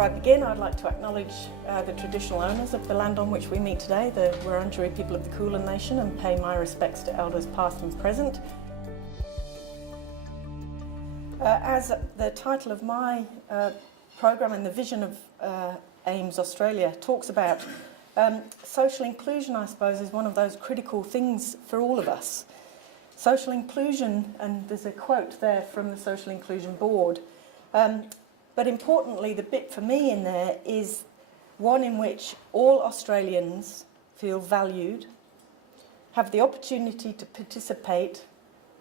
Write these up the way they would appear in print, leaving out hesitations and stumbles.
Before I begin, I'd like to acknowledge the traditional owners of the land on which we meet today, the Wurundjeri people of the Kulin Nation, and pay my respects to elders past and present. As the title of my programme and the vision of AMES Australia talks about, social inclusion, I suppose, is one of those critical things for all of us. Social inclusion, and there's a quote there from the Social Inclusion Board, but importantly, the bit for me in there is one in which all Australians feel valued, have the opportunity to participate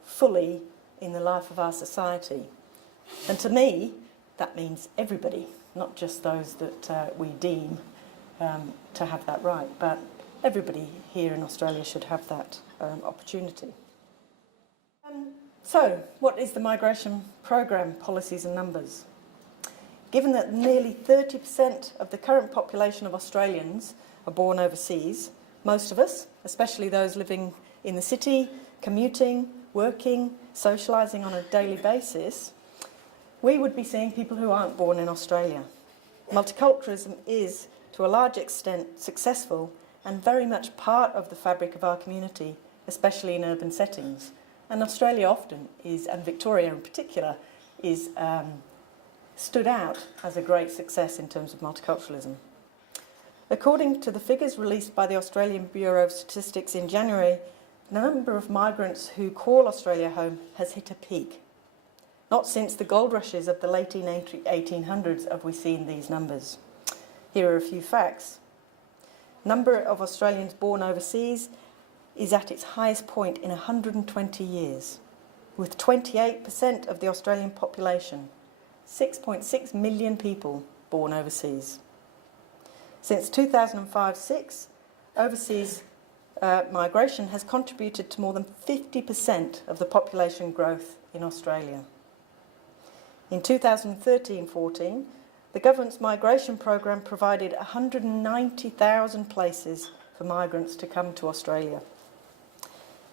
fully in the life of our society. And to me, that means everybody, not just those that we deem to have that right, but everybody here in Australia should have that opportunity. So, what is the migration program, policies and numbers? Given that nearly 30% of the current population of Australians are born overseas, most of us, especially those living in the city, commuting, working, socialising on a daily basis, we would be seeing people who aren't born in Australia. Multiculturalism is, to a large extent, successful and very much part of the fabric of our community, especially in urban settings. And Australia often is, and Victoria in particular, is stood out as a great success in terms of multiculturalism. According to the figures released by the Australian Bureau of Statistics in January, the number of migrants who call Australia home has hit a peak. Not since the gold rushes of the late 1800s have we seen these numbers. Here are a few facts. Number of Australians born overseas is at its highest point in 120 years, with 28% of the Australian population, 6.6 million people, born overseas. Since 2005-06, overseas migration has contributed to more than 50% of the population growth in Australia. In 2013-14, the government's migration program provided 190,000 places for migrants to come to Australia.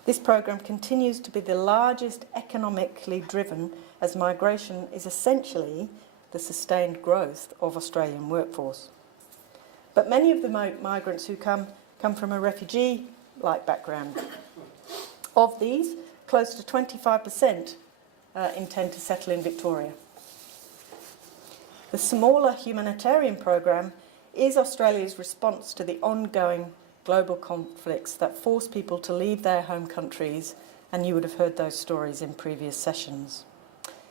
This program continues to be the largest economically driven, as migration is essentially the sustained growth of Australian workforce. But many of the migrants who come from a refugee-like background. Of these, close to 25% intend to settle in Victoria. The smaller humanitarian program is Australia's response to the ongoing global conflicts that force people to leave their home countries, and you would have heard those stories in previous sessions.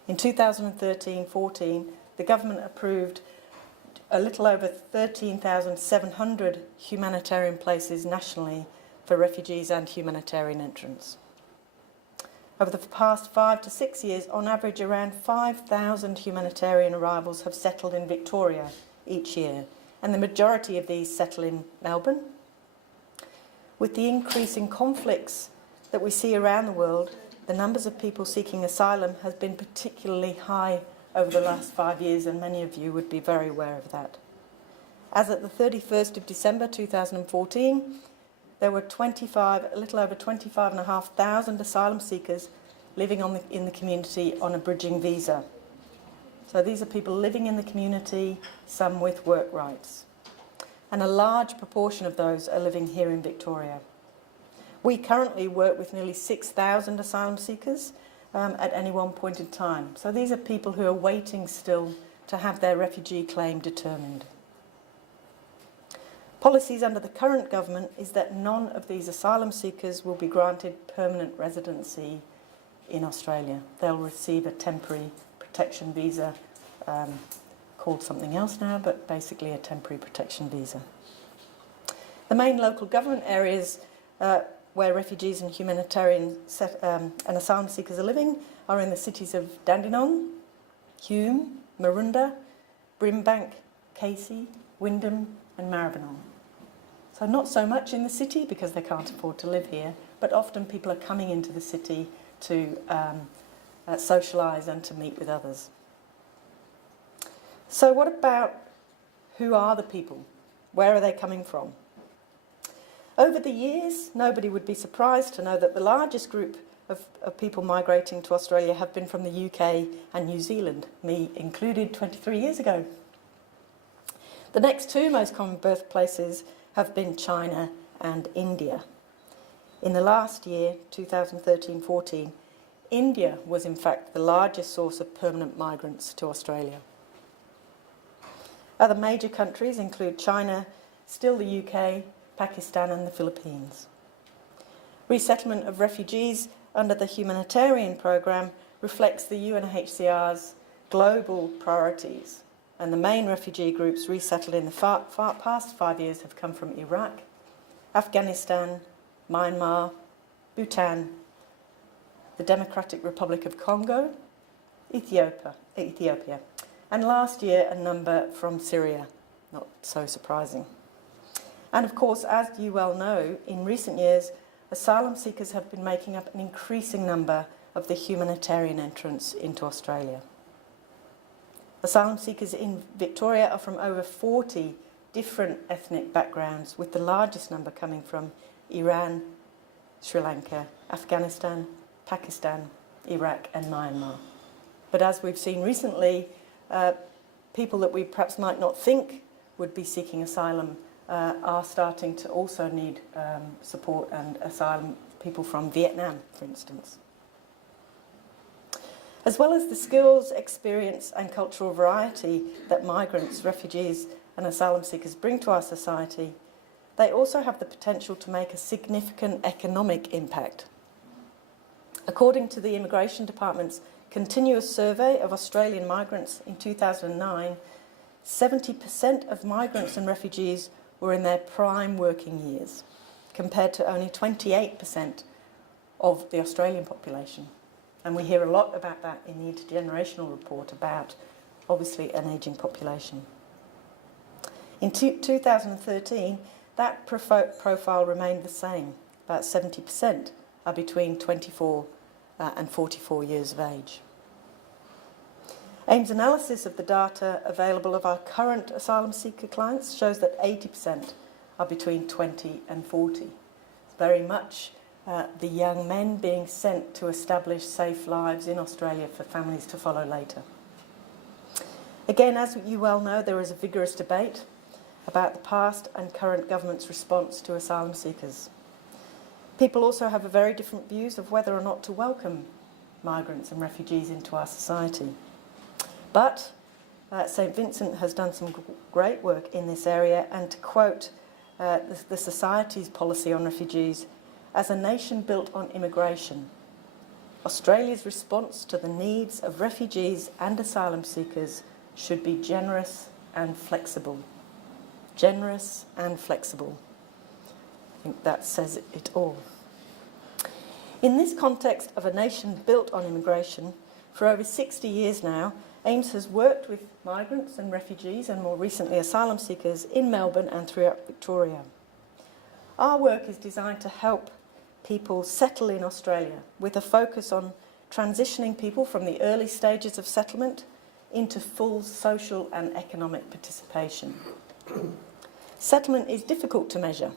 In 2013-14, the government approved a little over 13,700 humanitarian places nationally for refugees and humanitarian entrants. Over the past 5 to 6 years, on average, around 5,000 humanitarian arrivals have settled in Victoria each year, and the majority of these settle in Melbourne. With the increase in conflicts that we see around the world, the numbers of people seeking asylum has been particularly high over the last 5 years, and many of you would be very aware of that. As at the 31st of December 2014, there were a little over 25,500 asylum seekers living in the community on a bridging visa. So these are people living in the community, some with work rights. And a large proportion of those are living here in Victoria. We currently work with nearly 6,000 asylum seekers at any one point in time. So these are people who are waiting still to have their refugee claim determined. Policies under the current government is that none of these asylum seekers will be granted permanent residency in Australia. They'll receive a temporary protection visa, called something else now, but basically a temporary protection visa. The main local government areas where refugees and humanitarian and asylum seekers are living are in the cities of Dandenong, Hume, Maroondah, Brimbank, Casey, Wyndham and Maribyrnong. So not so much in the city because they can't afford to live here, but often people are coming into the city to socialise and to meet with others. So what about who are the people? Where are they coming from? Over the years, nobody would be surprised to know that the largest group of people migrating to Australia have been from the UK and New Zealand, me included 23 years ago. The next two most common birthplaces have been China and India. In the last year, 2013-14, India was in fact the largest source of permanent migrants to Australia. Other major countries include China, still the UK, Pakistan and the Philippines. Resettlement of refugees under the humanitarian programme reflects the UNHCR's global priorities, and the main refugee groups resettled in the past 5 years have come from Iraq, Afghanistan, Myanmar, Bhutan, the Democratic Republic of Congo, Ethiopia, and last year a number from Syria, not so surprising. And of course, as you well know, in recent years, asylum seekers have been making up an increasing number of the humanitarian entrants into Australia. Asylum seekers in Victoria are from over 40 different ethnic backgrounds, with the largest number coming from Iran, Sri Lanka, Afghanistan, Pakistan, Iraq and Myanmar. But as we've seen recently, people that we perhaps might not think would be seeking asylum are starting to also need support and asylum, people from Vietnam, for instance. As well as the skills, experience and cultural variety that migrants, refugees and asylum seekers bring to our society, they also have the potential to make a significant economic impact. According to the Immigration Department's continuous survey of Australian migrants in 2009, 70% of migrants and refugees were in their prime working years, compared to only 28% of the Australian population. And we hear a lot about that in the intergenerational report about, obviously, an ageing population. In 2013, that profile remained the same. About 70% are between 24 and 44 years of age. AMES analysis of the data available of our current asylum seeker clients shows that 80% are between 20 and 40. It's very much the young men being sent to establish safe lives in Australia for families to follow later. Again, as you well know, there is a vigorous debate about the past and current government's response to asylum seekers. People also have very different views of whether or not to welcome migrants and refugees into our society. But St Vincent has done some great work in this area, and to quote the Society's policy on refugees, as a nation built on immigration, Australia's response to the needs of refugees and asylum seekers should be generous and flexible. Generous and flexible. I think that says it all. In this context of a nation built on immigration, for over 60 years now, AMES has worked with migrants and refugees and more recently asylum seekers in Melbourne and throughout Victoria. Our work is designed to help people settle in Australia with a focus on transitioning people from the early stages of settlement into full social and economic participation. Settlement is difficult to measure.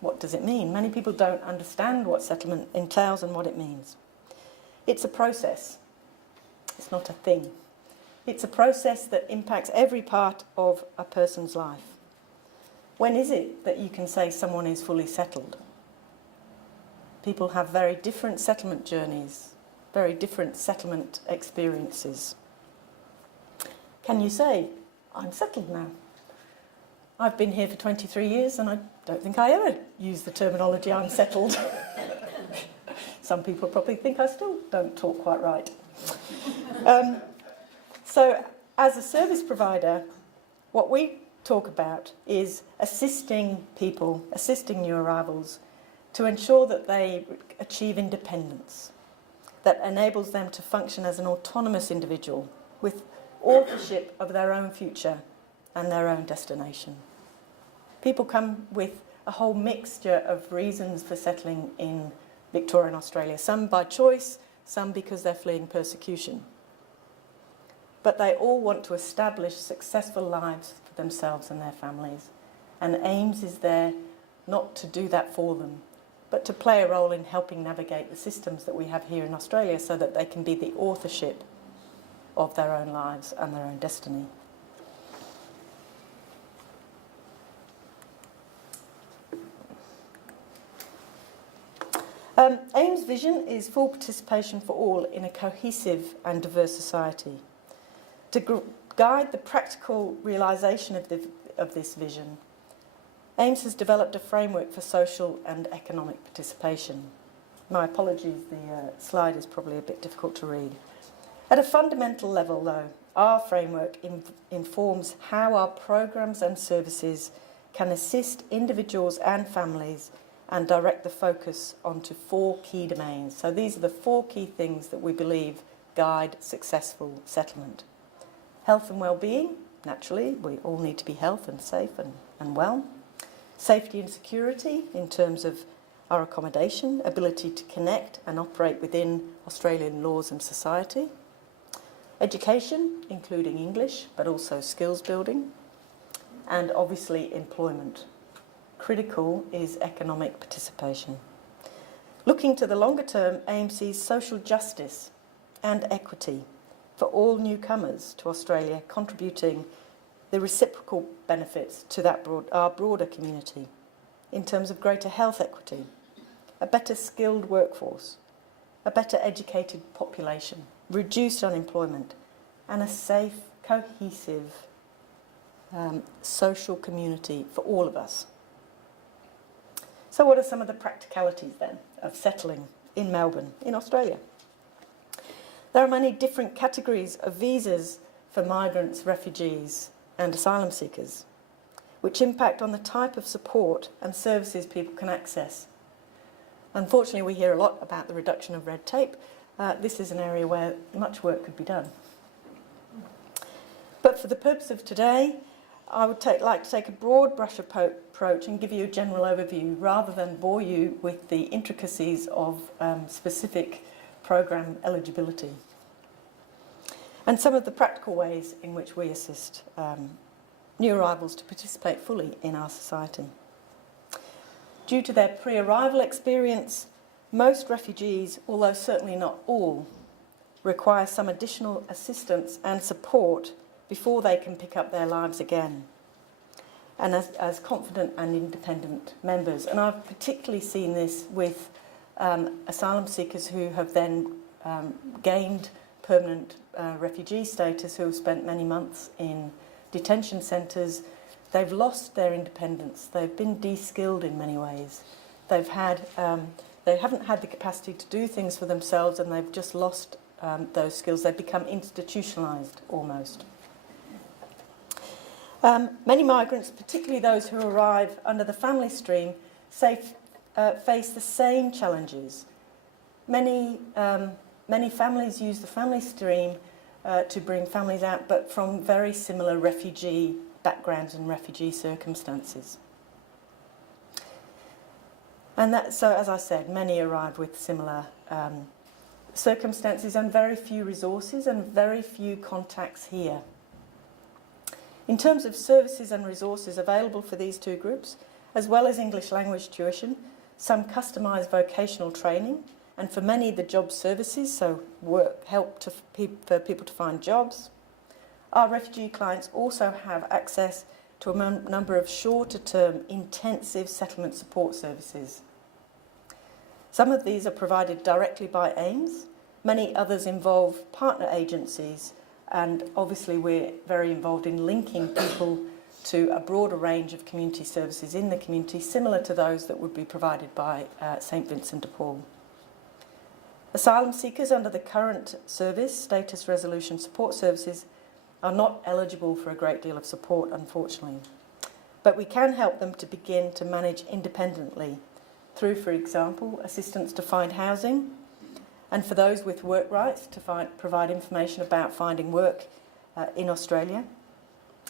What does it mean? Many people don't understand what settlement entails and what it means. It's a process. It's not a thing. It's a process that impacts every part of a person's life. When is it that you can say someone is fully settled? People have very different settlement journeys, very different settlement experiences. Can you say, I'm settled now? I've been here for 23 years and I don't think I ever use the terminology I'm settled. Some people probably think I still don't talk quite right. So as a service provider, what we talk about is assisting people, assisting new arrivals, to ensure that they achieve independence, that enables them to function as an autonomous individual with authorship of their own future and their own destination. People come with a whole mixture of reasons for settling in Victoria and Australia, some by choice, some because they're fleeing persecution. But they all want to establish successful lives for themselves and their families. And AMES is there not to do that for them, but to play a role in helping navigate the systems that we have here in Australia so that they can be the authorship of their own lives and their own destiny. AMES' vision is full participation for all in a cohesive and diverse society. To guide the practical realisation of this vision, AMES has developed a framework for social and economic participation. My apologies, the slide is probably a bit difficult to read. At a fundamental level, though, our framework informs how our programmes and services can assist individuals and families and direct the focus onto 4 key domains. So these are the 4 key things that we believe guide successful settlement. Health and well-being, naturally, we all need to be healthy and safe and well. Safety and security in terms of our accommodation, ability to connect and operate within Australian laws and society. Education, including English, but also skills building. And obviously employment. Critical is economic participation. Looking to the longer term, AMES sees social justice and equity for all newcomers to Australia, contributing the reciprocal benefits to our broader community in terms of greater health equity, a better skilled workforce, a better educated population, reduced unemployment, and a safe, cohesive social community for all of us. So what are some of the practicalities then of settling in Melbourne, in Australia? There are many different categories of visas for migrants, refugees and asylum seekers, which impact on the type of support and services people can access. Unfortunately, we hear a lot about the reduction of red tape. This is an area where much work could be done. But for the purpose of today, I would like to take a broad brush approach and give you a general overview rather than bore you with the intricacies of specific programme eligibility and some of the practical ways in which we assist new arrivals to participate fully in our society. Due to their pre-arrival experience, most refugees, although certainly not all, require some additional assistance and support before they can pick up their lives again, and as confident and independent members. And I've particularly seen this with asylum seekers who have then gained permanent refugee status, who have spent many months in detention centres. They've lost their independence. They've been de-skilled in many ways. They haven't had the capacity to do things for themselves, and they've just lost those skills. They've become institutionalised almost. Many migrants, particularly those who arrive under the family stream, face the same challenges. Many families use the family stream to bring families out, but from very similar refugee backgrounds and refugee circumstances. And so, as I said, many arrive with similar circumstances and very few resources and very few contacts here. In terms of services and resources available for these 2 groups, as well as English language tuition, some customised vocational training, and for many the job services, so help for people to find jobs. Our refugee clients also have access to a number of shorter-term intensive settlement support services. Some of these are provided directly by AMES, many others involve partner agencies, and obviously we're very involved in linking people to a broader range of community services in the community, similar to those that would be provided by St Vincent de Paul. Asylum seekers under the current service, Status Resolution Support Services, are not eligible for a great deal of support, unfortunately. But we can help them to begin to manage independently through, for example, assistance to find housing, and for those with work rights to provide information about finding work in Australia.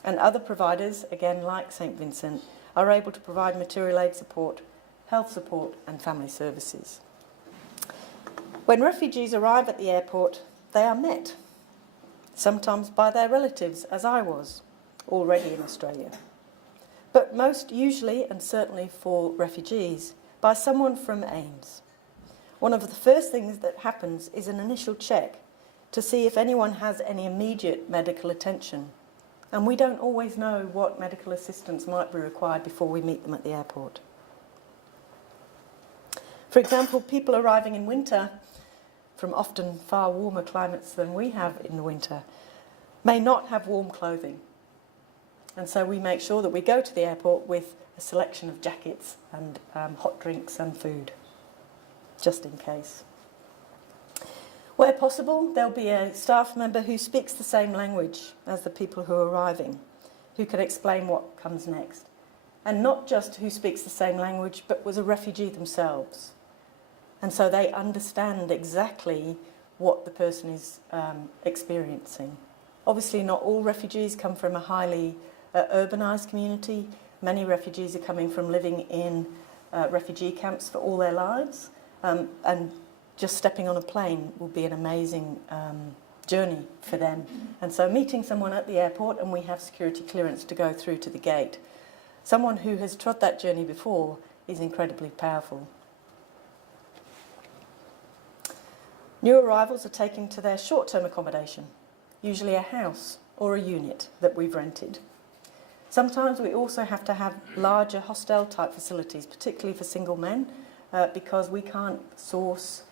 And other providers, again like St Vincent, are able to provide material aid support, health support and family services. When refugees arrive at the airport, they are met, sometimes by their relatives, as I was, already in Australia. But most usually, and certainly for refugees, by someone from AMES. One of the first things that happens is an initial check to see if anyone has any immediate medical attention. And we don't always know what medical assistance might be required before we meet them at the airport. For example, people arriving in winter from often far warmer climates than we have in the winter may not have warm clothing. And so we make sure that we go to the airport with a selection of jackets and hot drinks and food, just in case. Where possible, there'll be a staff member who speaks the same language as the people who are arriving, who can explain what comes next. And not just who speaks the same language, but was a refugee themselves. And so they understand exactly what the person is experiencing. Obviously, not all refugees come from a highly urbanised community. Many refugees are coming from living in refugee camps for all their lives. And just stepping on a plane will be an amazing journey for them. And so meeting someone at the airport, and we have security clearance to go through to the gate, someone who has trod that journey before is incredibly powerful. New arrivals are taken to their short-term accommodation, usually a house or a unit that we've rented. Sometimes we also have to have larger hostel-type facilities, particularly for single men, because we can't source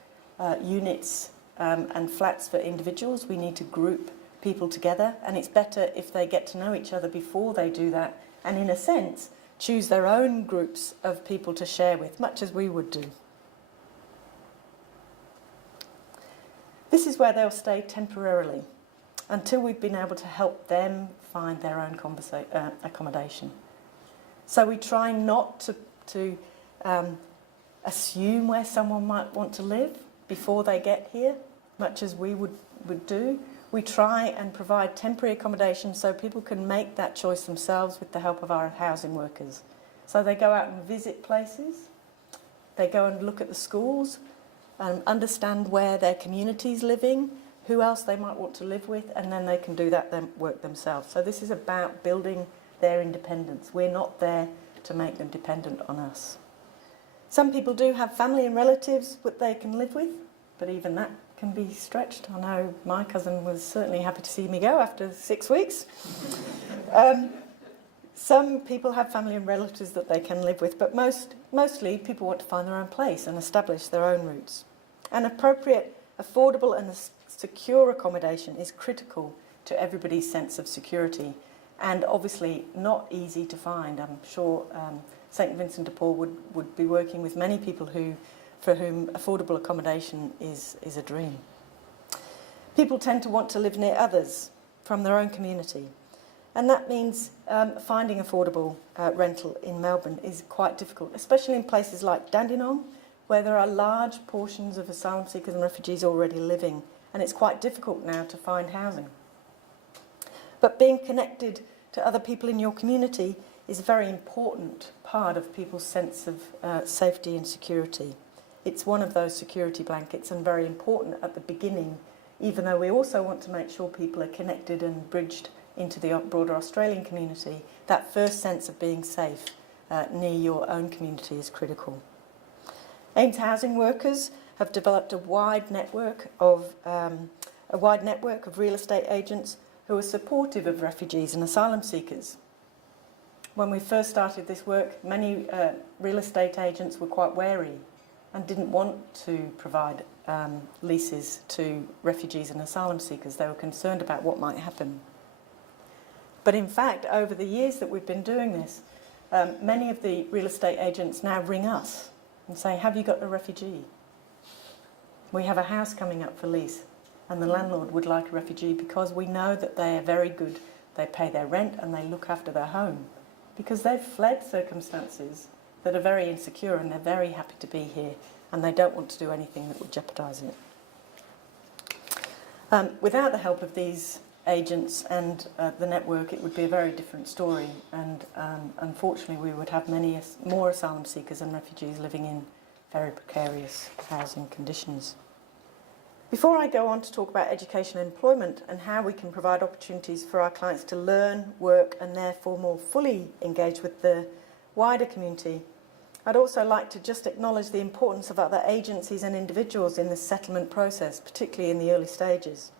units and flats for individuals. We need to group people together, and it's better if they get to know each other before they do that, and in a sense choose their own groups of people to share with, much as we would do. This is where they'll stay temporarily until we've been able to help them find their own accommodation. So we try not to assume where someone might want to live before they get here, much as we would do. We try and provide temporary accommodation so people can make that choice themselves with the help of our housing workers. So they go out and visit places, they go and look at the schools, and understand where their community's living, who else they might want to live with, and then they can do that work themselves. So this is about building their independence. We're not there to make them dependent on us. Some people do have family and relatives that they can live with, but even that can be stretched. I know my cousin was certainly happy to see me go after 6 weeks. Some people have family and relatives that they can live with, but mostly people want to find their own place and establish their own roots. An appropriate, affordable and secure accommodation is critical to everybody's sense of security, and obviously not easy to find. I'm sure St Vincent de Paul would be working with many people for whom affordable accommodation is a dream. People tend to want to live near others from their own community, and that means finding affordable rental in Melbourne is quite difficult, especially in places like Dandenong, where there are large portions of asylum seekers and refugees already living, and it's quite difficult now to find housing. But being connected to other people in your community is a very important part of people's sense of safety and security. It's one of those security blankets, and very important at the beginning, even though we also want to make sure people are connected and bridged into the broader Australian community. That first sense of being safe near your own community is critical. AMES housing workers have developed a wide network of real estate agents who are supportive of refugees and asylum seekers. When we first started this work, many real estate agents were quite wary and didn't want to provide leases to refugees and asylum seekers. They were concerned about what might happen. But in fact, over the years that we've been doing this, many of the real estate agents now ring us and say, have you got a refugee? We have a house coming up for lease, and the landlord would like a refugee because we know that they are very good. They pay their rent and they look after their home because they've fled circumstances that are very insecure, and they're very happy to be here, and they don't want to do anything that would jeopardise it. Without the help of these agents and the network, it would be a very different story, and unfortunately we would have many more asylum seekers and refugees living in very precarious housing conditions. Before I go on to talk about education and employment and how we can provide opportunities for our clients to learn, work and therefore more fully engage with the wider community, I'd also like to just acknowledge the importance of other agencies and individuals in the settlement process, particularly in the early stages.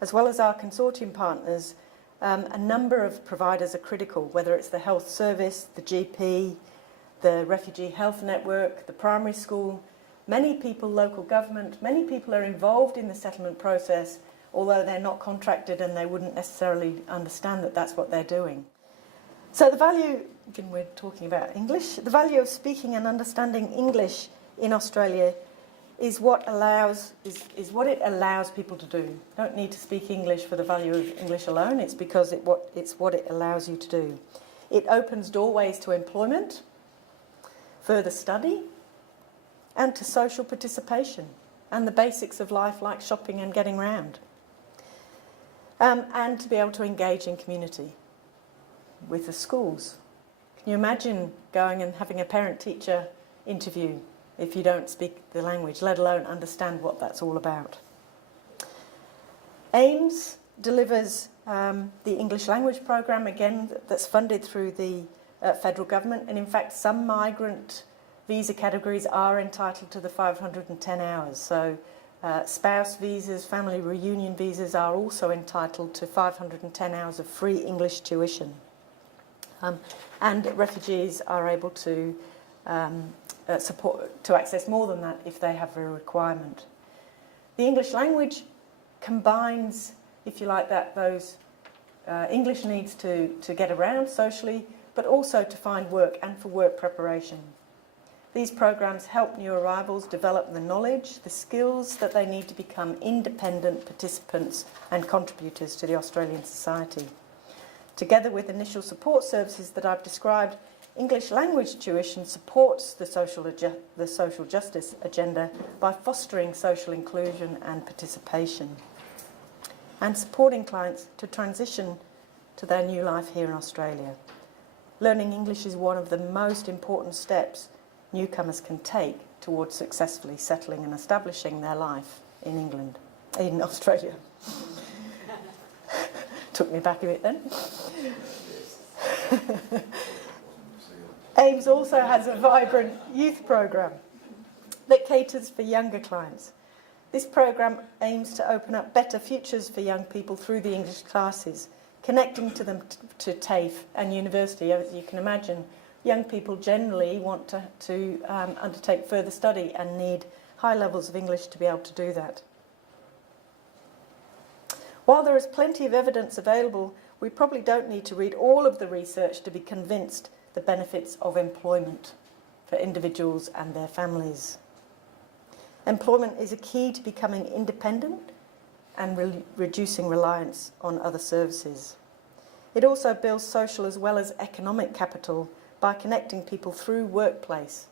As well as our consortium partners, a number of providers are critical, whether it's the health service, the GP, the Refugee Health Network, the primary school, many people, local government, many people are involved in the settlement process, although they're not contracted and they wouldn't necessarily understand that that's what they're doing. So the value, again we're talking about English, the value of speaking and understanding English in Australia is what it allows people to do. You don't need to speak English for the value of English alone, it's because it's what it allows you to do. It opens doorways to employment, further study, and to social participation, and the basics of life like shopping and getting round. And to be able to engage in community with the schools. Can you imagine going and having a parent-teacher interview if you don't speak the language, let alone understand what that's all about? AMES delivers the English language program, again, that's funded through the federal government, and in fact some migrant visa categories are entitled to the 510 hours. So spouse visas, family reunion visas are also entitled to 510 hours of free English tuition. And refugees are able to access more than that if they have a requirement. The English language combines, if you like, those English needs to get around socially, but also to find work and for work preparation. These programs help new arrivals develop the knowledge, the skills that they need to become independent participants and contributors to the Australian society. Together with initial support services that I've described, English language tuition supports the social justice agenda by fostering social inclusion and participation, and supporting clients to transition to their new life here in Australia. Learning English is one of the most important steps newcomers can take towards successfully settling and establishing their life in Australia. Took me back a bit then. AMES also has a vibrant youth program that caters for younger clients. This program aims to open up better futures for young people through the English classes, connecting to them to TAFE and university. As you can imagine, young people generally want to undertake further study and need high levels of English to be able to do that. While there is plenty of evidence available, we probably don't need to read all of the research to be convinced the benefits of employment for individuals and their families. Employment is a key to becoming independent and reducing reliance on other services. It also builds social as well as economic capital by connecting people through workplace.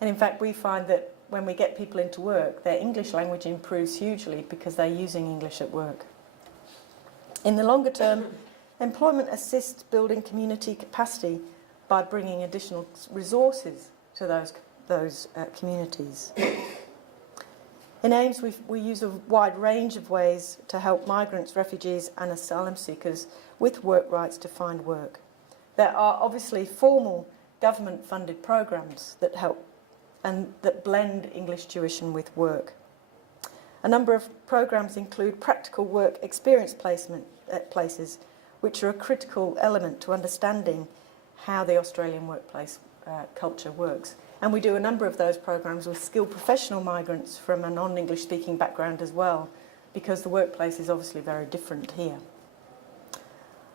And in fact, we find that when we get people into work, their English language improves hugely because they're using English at work. In the longer term, employment assists building community capacity by bringing additional resources to those communities. In AMES, we use a wide range of ways to help migrants, refugees and asylum seekers with work rights to find work. There are obviously formal government-funded programs that help and that blend English tuition with work. A number of programs include practical work experience placement places, which are a critical element to understanding how the Australian workplace culture works. And we do a number of those programs with skilled professional migrants from a non-English speaking background as well, because the workplace is obviously very different here.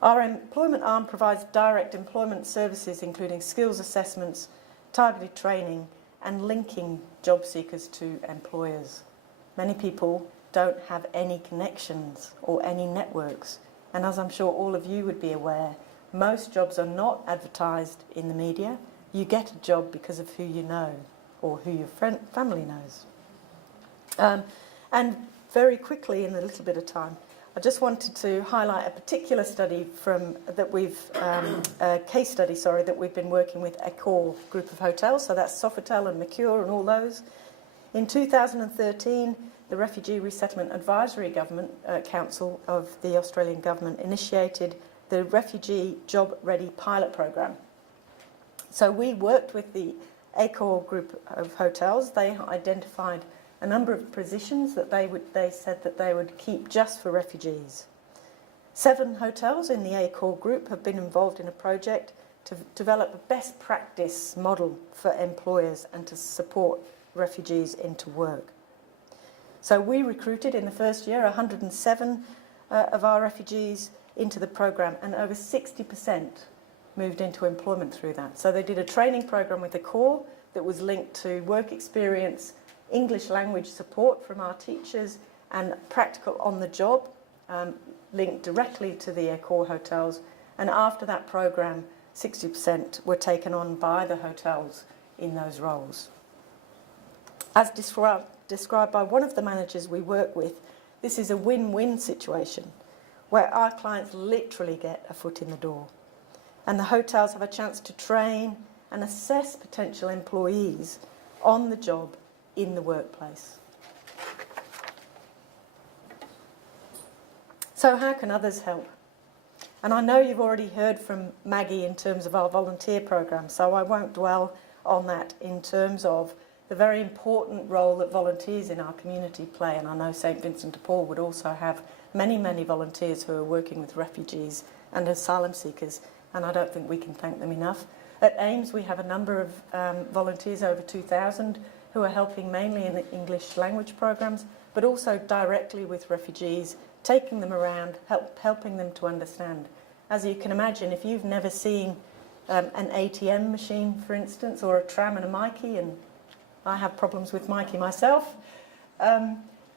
Our employment arm provides direct employment services, including skills assessments, targeted training, and linking job seekers to employers. Many people don't have any connections or any networks, and as I'm sure all of you would be aware, most jobs are not advertised in the media. You get a job because of who you know or who your family knows. And very quickly, in a little bit of time, I just wanted to highlight a particular study a case study, that we've been working with a core group of hotels, so that's Sofitel and Mercure and all those. In 2013, the Refugee Resettlement Advisory Council of the Australian Government initiated the Refugee Job Ready pilot program. So we worked with the ACOR group of hotels. They identified a number of positions that they said that they would keep just for refugees. 7 hotels in the ACOR group have been involved in a project to develop a best practice model for employers and to support refugees into work. So we recruited in the first year 107 of our refugees into the programme, and over 60% moved into employment through that. So they did a training programme with the Corps that was linked to work experience, English language support from our teachers, and practical on-the-job linked directly to the Corps hotels. And after that programme, 60% were taken on by the hotels in those roles. As described by one of the managers we work with, this is a win-win situation where our clients literally get a foot in the door, and the hotels have a chance to train and assess potential employees on the job in the workplace. So how can others help? And I know you've already heard from Maggie in terms of our volunteer programme, so I won't dwell on that in terms of the very important role that volunteers in our community play. And I know St Vincent de Paul would also have many, many volunteers who are working with refugees and asylum seekers, and I don't think we can thank them enough. At AMES we have a number of volunteers, over 2,000, who are helping mainly in the English language programmes, but also directly with refugees, taking them around, helping them to understand. As you can imagine, if you've never seen an ATM machine, for instance, or a tram and a Mikey, and I have problems with Mikey myself,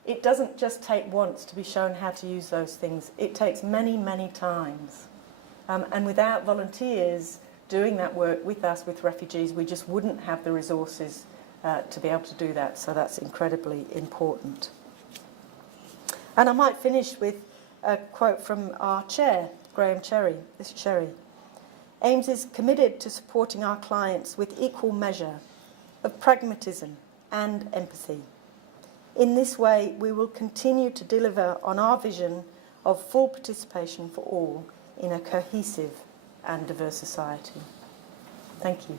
it doesn't just take once to be shown how to use those things. It takes many, many times. And without volunteers doing that work with us, with refugees, we just wouldn't have the resources to be able to do that. So that's incredibly important. And I might finish with a quote from our chair, Graham Cherry. AMES is committed to supporting our clients with equal measure of pragmatism and empathy. In this way, we will continue to deliver on our vision of full participation for all in a cohesive and diverse society. Thank you.